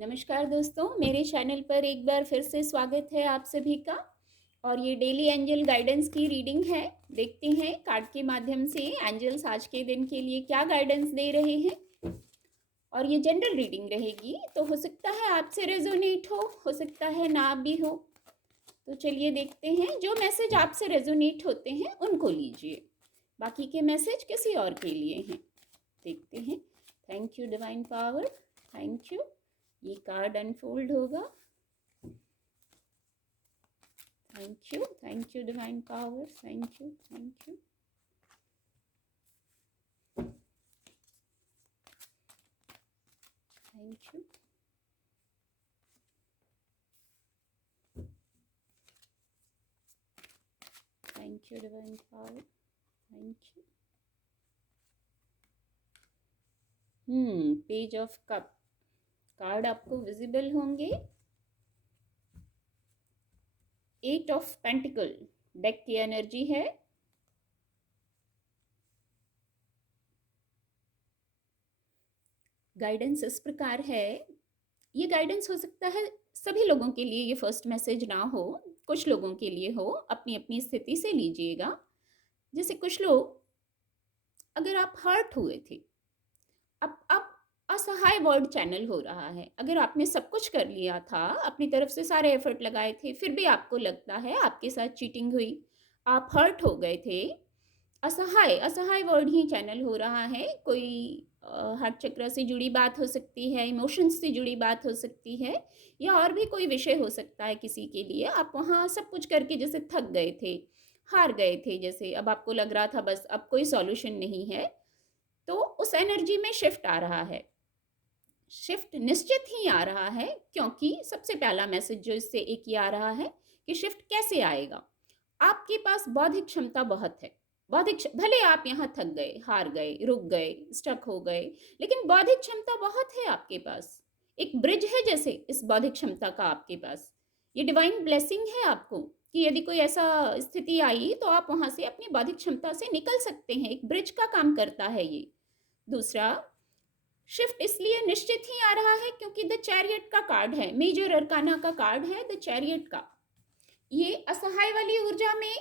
नमस्कार दोस्तों, मेरे चैनल पर एक बार फिर से स्वागत है आप सभी का। और ये डेली एंजल गाइडेंस की रीडिंग है। देखते हैं कार्ड के माध्यम से एंजल्स आज के दिन के लिए क्या गाइडेंस दे रहे हैं। और ये जनरल रीडिंग रहेगी, तो हो सकता है आपसे रेजोनेट हो सकता है ना भी हो। तो चलिए देखते हैं, जो मैसेज आपसे रेजोनेट होते हैं उनको लीजिए, बाकी के मैसेज किसी और के लिए हैं। देखते हैं। Thank you divine power, thank you. ये कार्ड अनफोल्ड होगा। Thank you divine power, thank you, thank you. Thank you. Thank you divine power, thank you. Page of cup card आपको विजिबल होंगे। 8 ऑफ पेंटिकल डेक की energy है। Guidance इस प्रकार है। ये गाइडेंस हो सकता है सभी लोगों के लिए, ये फर्स्ट मैसेज ना हो, कुछ लोगों के लिए हो। अपनी अपनी स्थिति से लीजिएगा। जैसे कुछ लोग, अगर आप हर्ट हुए थे, अब असहाय वर्ड चैनल हो रहा है। अगर आपने सब कुछ कर लिया था, अपनी तरफ से सारे एफर्ट लगाए थे, फिर भी आपको लगता है आपके साथ चीटिंग हुई, आप हर्ट हो गए थे, असहाय असहाय वर्ड ही चैनल हो रहा है। कोई हार्ट चक्र से जुड़ी बात हो सकती है, इमोशंस से जुड़ी बात हो सकती है, या और भी कोई विषय हो सकता है किसी के लिए। आप वहाँ सब कुछ करके जैसे थक गए थे, हार गए थे, जैसे अब आपको लग रहा था बस अब कोई सॉल्यूशन नहीं है। तो उस एनर्जी में शिफ्ट आ रहा है। शिफ्ट निश्चित ही आ रहा है, क्योंकि सबसे पहला मैसेज जो इससे एक ही आ रहा है कि शिफ्ट कैसे आएगा। आपके पास बौद्धिक क्षमता बहुत है। भले आप यहाँ थक गए, हार गए, रुक गए, स्टक हो गए, लेकिन बौद्धिक क्षमता बहुत है आपके पास। एक ब्रिज है जैसे इस बौद्धिक क्षमता का आपके पास। ये डिवाइन ब्लेसिंग है आपको कि यदि कोई ऐसा स्थिति आई तो आप वहां से अपनी बौद्धिक क्षमता से निकल सकते हैं। एक ब्रिज का काम करता है ये। दूसरा, शिफ्ट इसलिए निश्चित ही आ रहा है क्योंकि द चैरियट का कार्ड है, मेजर अरकाना का कार्ड है द चैरियट का। ये असहाय वाली ऊर्जा में,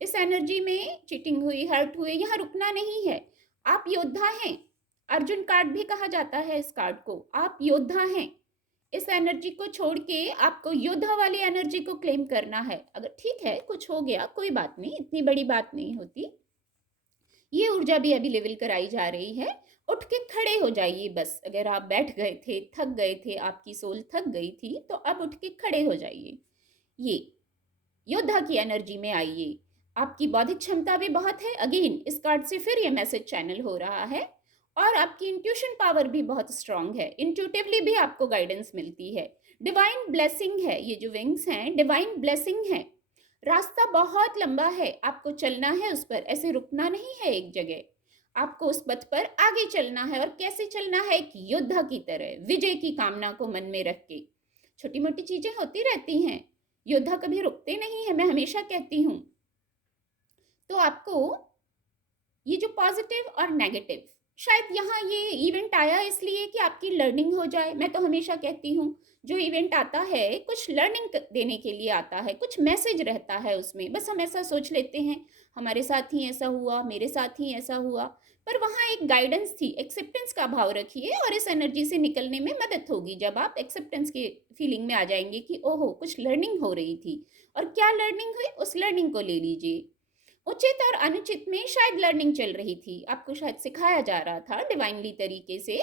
इस एनर्जी में चीटिंग हुई, हर्ट हुए, यहाँ रुकना नहीं है। आप योद्धा हैं। अर्जुन कार्ड भी कहा जाता है इस कार्ड को। आप योद्धा हैं। इस एनर्जी को छोड़ के आपको योद्धा वाली एनर्जी को क्लेम करना है। अगर ठीक है कुछ हो गया, कोई बात नहीं, इतनी बड़ी बात नहीं होती। ये ऊर्जा भी अभी लेवल कराई जा रही है। उठ के खड़े हो जाइए बस। अगर आप बैठ गए थे, थक गए थे, आपकी सोल थक गई थी, तो अब उठ के खड़े हो जाइए। ये योद्धा की एनर्जी में आइए। आपकी बौद्धिक क्षमता भी बहुत है। अगेन इस कार्ड से फिर ये मैसेज चैनल हो रहा है। और आपकी इंट्यूशन पावर भी बहुत स्ट्रांग है। इंट्यूटिवली भी आपको गाइडेंस मिलती है। डिवाइन ब्लेसिंग है, ये जो विंग्स हैं डिवाइन ब्लेसिंग है। रास्ता बहुत लंबा है, आपको चलना है उस पर, ऐसे रुकना नहीं है एक जगह। आपको उस पथ पर आगे चलना है। और कैसे चलना है? एक योद्धा की तरह, विजय की कामना को मन में रख के। छोटी मोटी चीजें होती रहती हैं, योद्धा कभी रुकते नहीं है, मैं हमेशा कहती हूँ। तो आपको ये जो पॉजिटिव और नेगेटिव, शायद यहाँ ये इवेंट आया इसलिए कि आपकी लर्निंग हो जाए। मैं तो हमेशा कहती हूँ जो इवेंट आता है कुछ लर्निंग देने के लिए आता है, कुछ मैसेज रहता है उसमें। बस हम ऐसा सोच लेते हैं हमारे साथ ही ऐसा हुआ, मेरे साथ ही ऐसा हुआ, पर वहाँ एक गाइडेंस थी। एक्सेप्टेंस का भाव रखिए और इस एनर्जी से निकलने में मदद होगी जब आप एक्सेप्टेंस के फीलिंग में आ जाएंगे कि ओहो कुछ लर्निंग हो रही थी। और क्या लर्निंग हुई, उस लर्निंग को ले लीजिए। उचित और अनुचित में शायद लर्निंग चल रही थी, आपको शायद सिखाया जा रहा था डिवाइनली तरीके से,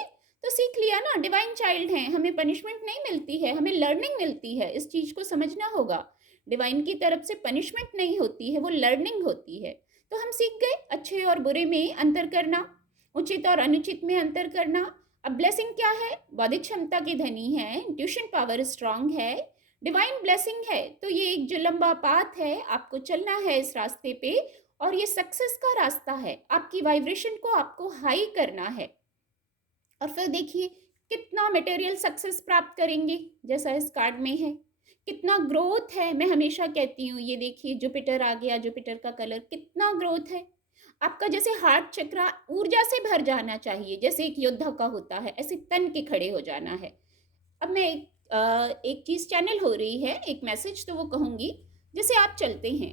तो सीख लिया ना। डिवाइन चाइल्ड हैं, हमें पनिशमेंट नहीं मिलती है, हमें लर्निंग मिलती है। इस चीज को समझना होगा। डिवाइन की तरफ से पनिशमेंट नहीं होती है, वो लर्निंग होती है। तो हम सीख गए अच्छे और बुरे में अंतर करना, उचित और अनुचित में अंतर करना। अब ब्लेसिंग क्या है? बौद्धिक क्षमता के धनी है, इंट्यूशन पावर स्ट्रांग है, डिवाइन ब्लेसिंग है। तो ये एक जो लंबा पाथ है, आपको चलना है इस रास्ते पे। और ये सक्सेस का रास्ता है। आपकी वाइब्रेशन को आपको हाई करना है। और फिर देखिए कितना मटेरियल सक्सेस प्राप्त करेंगे, जैसा इस कार्ड में है। कितना ग्रोथ है, मैं हमेशा कहती हूँ। ये देखिए जुपिटर आ गया, जुपिटर का कलर, कितना ग्रोथ है। आपका जैसे हार्ट चक्र ऊर्जा से भर जाना चाहिए, जैसे एक योद्धा का होता है, ऐसे तन के खड़े हो जाना है। अब मैं एक चीज़ चैनल हो रही है, एक मैसेज तो वो कहूँगी। जैसे आप चलते हैं,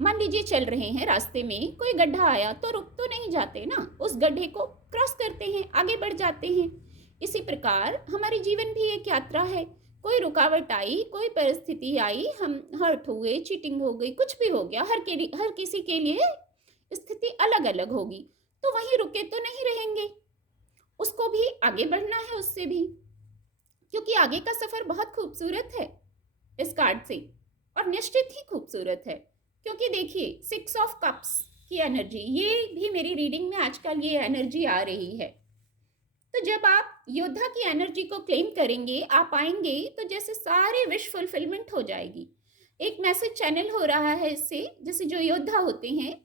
मान लीजिए चल रहे हैं, रास्ते में कोई गड्ढा आया तो रुक तो नहीं जाते ना, उस गड्ढे को क्रॉस करते हैं, आगे बढ़ जाते हैं। इसी प्रकार हमारे जीवन भी एक यात्रा है। कोई रुकावट आई, कोई परिस्थिति आई, हम हर्ट हुए, चीटिंग हो गई, कुछ भी हो गया, हर किसी के लिए स्थिति अलग अलग होगी। तो वहीं रुके तो नहीं रहेंगे, उसको भी आगे बढ़ना है उससे भी, क्योंकि आगे का सफर बहुत खूबसूरत है इस कार्ड से, और निश्चित ही खूबसूरत है। क्योंकि देखिए 6 ऑफ कप्स की एनर्जी, ये भी मेरी रीडिंग में आजकल ये एनर्जी आ रही है। तो जब आप योद्धा की एनर्जी को क्लेम करेंगे, आप आएंगे, तो जैसे सारे विश फुलफिलमेंट हो जाएगी। एक मैसेज चैनल हो रहा है इससे, जैसे जो योद्धा होते हैं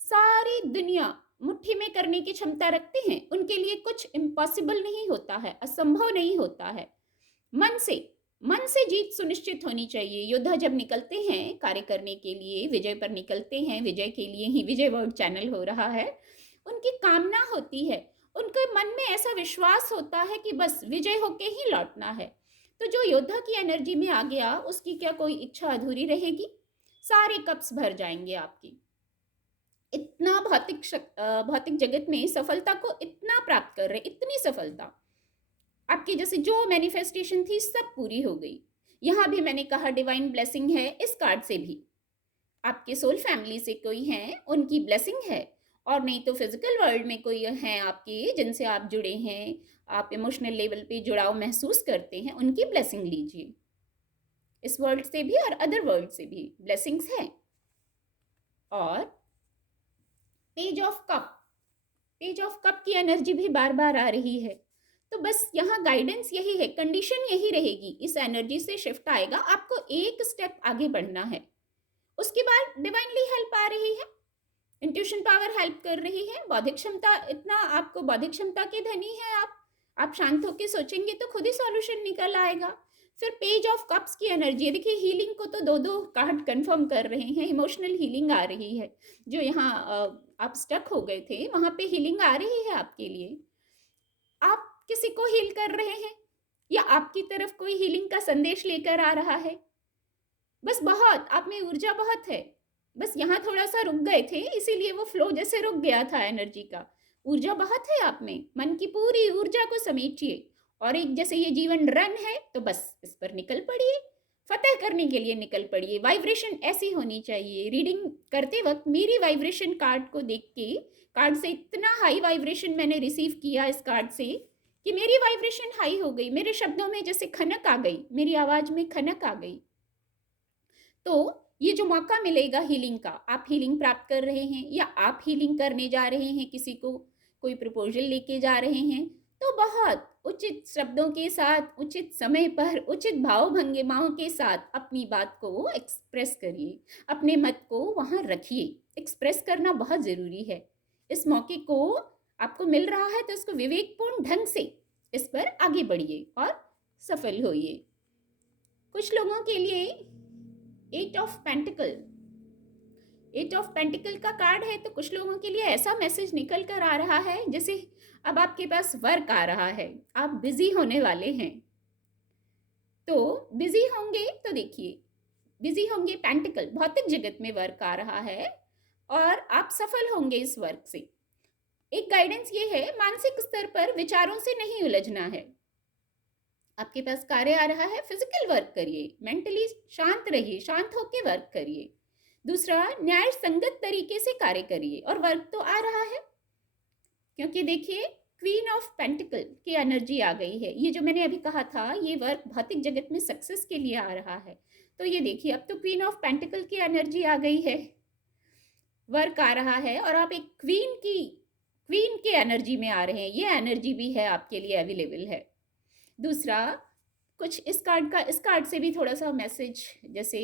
सारी दुनिया मुट्ठी में करने की क्षमता रखते हैं, उनके लिए कुछ इम्पॉसिबल नहीं होता है, असंभव नहीं होता है। मन से मन से जीत सुनिश्चित होनी चाहिए। योद्धा जब निकलते हैं कार्य करने के लिए, विजय पर निकलते हैं, विजय के लिए ही विजय वर्ड चैनल हो रहा है, उनकी कामना होती है, उनके मन में ऐसा विश्वास होता है कि बस विजय होके ही लौटना है। तो जो योद्धा की एनर्जी में आ गया, उसकी क्या कोई इच्छा अधूरी रहेगी? सारे कप्स भर जाएंगे आपकी। इतना भौतिक जगत में सफलता को इतना प्राप्त कर रहे, इतनी सफलता आपकी, जैसे जो मैनिफेस्टेशन थी सब पूरी हो गई। यहाँ भी मैंने कहा डिवाइन ब्लेसिंग है, इस कार्ड से भी आपके सोल फैमिली से कोई है, उनकी ब्लेसिंग है। और नहीं तो फिजिकल वर्ल्ड में कोई है आपके, जिनसे आप जुड़े हैं, आप इमोशनल लेवल पे जुड़ाव महसूस करते हैं, उनकी ब्लेसिंग लीजिए। इस वर्ल्ड से भी और अदर वर्ल्ड से भी ब्लेसिंग्स हैं। और पेज ऑफ कप की एनर्जी भी बार बार आ रही है। तो बस यहाँ गाइडेंस यही है, कंडीशन यही रहेगी, इस एनर्जी से शिफ्ट आएगा, आपको एक स्टेप आगे बढ़ना है। उसके बाद डिवाइनली हेल्प आ रही है, इंट्यूशन पावर हेल्प कर रही है, बौद्धिक क्षमता, इतना आपको बौद्धिक क्षमता के धनी है आप शांत होकर सोचेंगे तो खुद ही सॉल्यूशन निकल आएगा। फिर पेज ऑफ कप्स की एनर्जी, देखिए हीलिंग को तो दो कार्ड कंफर्म कर रहे हैं, इमोशनल हीलिंग आ रही है। जो यहाँ आप स्टक हो गए थे, वहां पे हीलिंग आ रही है आपके लिए। आप किसी को हील कर रहे हैं, या आपकी तरफ कोई हीलिंग का संदेश लेकर आ रहा है। बस बहुत आप में ऊर्जा बहुत है, बस यहाँ थोड़ा सा रुक गए थे, इसीलिए वो फ्लो जैसे रुक गया था एनर्जी का। ऊर्जा बहुत है आप में, मन की पूरी ऊर्जा को समेटिए, और एक जैसे ये जीवन रन है तो बस इस पर निकल पड़िए, फतेह करने के लिए निकल पड़िए। वाइब्रेशन ऐसी होनी चाहिए। रीडिंग करते वक्त मेरी वाइब्रेशन कार्ड को देख के, कार्ड से इतना हाई वाइब्रेशन मैंने रिसीव किया इस कार्ड से कि मेरी वाइब्रेशन हाई हो गई, मेरे शब्दों में जैसे खनक आ गई, मेरी आवाज में खनक आ गई। तो ये जो मौका मिलेगा हीलिंग का, आप हीलिंग प्राप्त कर रहे हैं या आप हीलिंग करने जा रहे हैं, किसी को कोई प्रपोजल लेके जा रहे हैं, तो बहुत उचित शब्दों के साथ, उचित समय पर, उचित भाव भंगिमाओं के साथ अपनी बात को एक्सप्रेस करिए, अपने मत को वहाँ रखिए। एक्सप्रेस करना बहुत ज़रूरी है। इस मौके को आपको मिल रहा है तो इसको विवेकपूर्ण ढंग से इस पर आगे बढ़िए और सफल होइए। कुछ लोगों के लिए एट ऑफ पेंटिकल का कार्ड है, तो कुछ लोगों के लिए ऐसा मैसेज निकल कर आ रहा है जैसे अब आपके पास वर्क आ रहा है, आप बिजी होने वाले हैं। तो बिजी होंगे, तो देखिए बिजी होंगे, पेंटिकल भौतिक जगत में वर्क आ रहा है और आप सफल होंगे इस वर्क से। एक गाइडेंस ये है, मानसिक स्तर पर विचारों से नहीं उलझना है। आपके पास कार्य आ रहा है, फिजिकल वर्क करिए, मेंटली शांत रहिए, शांत होकर वर्क करिए। दूसरा, न्याय संगत तरीके से कार्य करिए, और वर्क तो आ रहा है, क्योंकि देखिए क्वीन ऑफ पेंटिकल की एनर्जी आ गई है। ये जो मैंने अभी कहा था, ये वर्क भौतिक जगत में सक्सेस के लिए आ रहा है। तो ये देखिए अब तो क्वीन ऑफ पेंटिकल की एनर्जी आ गई है, वर्क आ रहा है, और आप एक क्वीन की एनर्जी में आ रहे हैं। ये एनर्जी भी है आपके लिए अवेलेबल है। दूसरा, कुछ इस कार्ड से भी थोड़ा सा मैसेज जैसे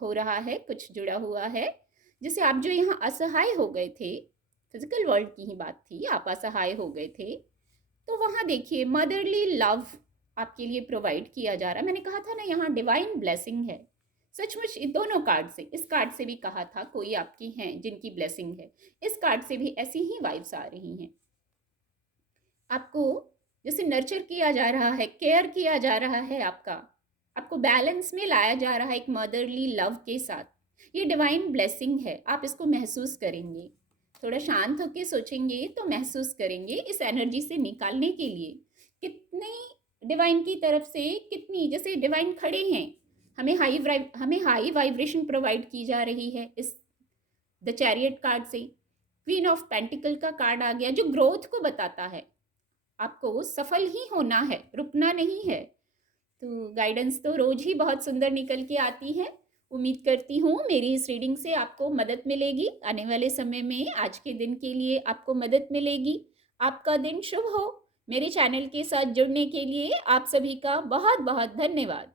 हो रहा है, कुछ जुड़ा हुआ है। जैसे आप जो यहाँ असहाय हो गए थे, फिजिकल वर्ल्ड की ही बात थी, आप असहाय हो गए थे, तो वहाँ देखिए मदरली लव आपके लिए प्रोवाइड किया जा रहा है। मैंने कहा था ना, यहाँ डिवाइन ब्लेसिंग है। सचमुच दोनों कार्ड से, इस कार्ड से भी कहा था कोई आपकी हैं जिनकी ब्लेसिंग है, इस कार्ड से भी ऐसी ही वाइब्स आ रही हैं। आपको जैसे नर्चर किया जा रहा है, केयर किया जा रहा है आपका, आपको बैलेंस में लाया जा रहा है एक मदरली लव के साथ। ये डिवाइन ब्लेसिंग है, आप इसको महसूस करेंगे। थोड़ा शांत होकर सोचेंगे तो महसूस करेंगे इस एनर्जी से निकालने के लिए कितनी डिवाइन की तरफ से, कितनी जैसे डिवाइन खड़े हैं, हमें हाई वाइब्रेशन प्रोवाइड की जा रही है इस द चैरियट कार्ड से। क्वीन ऑफ पेंटिकल का कार्ड आ गया जो ग्रोथ को बताता है, आपको सफल ही होना है, रुकना नहीं है। तो गाइडेंस तो रोज ही बहुत सुंदर निकल के आती है। उम्मीद करती हूँ मेरी इस रीडिंग से आपको मदद मिलेगी, आने वाले समय में आज के दिन के लिए आपको मदद मिलेगी। आपका दिन शुभ हो। मेरे चैनल के साथ जुड़ने के लिए आप सभी का बहुत बहुत धन्यवाद।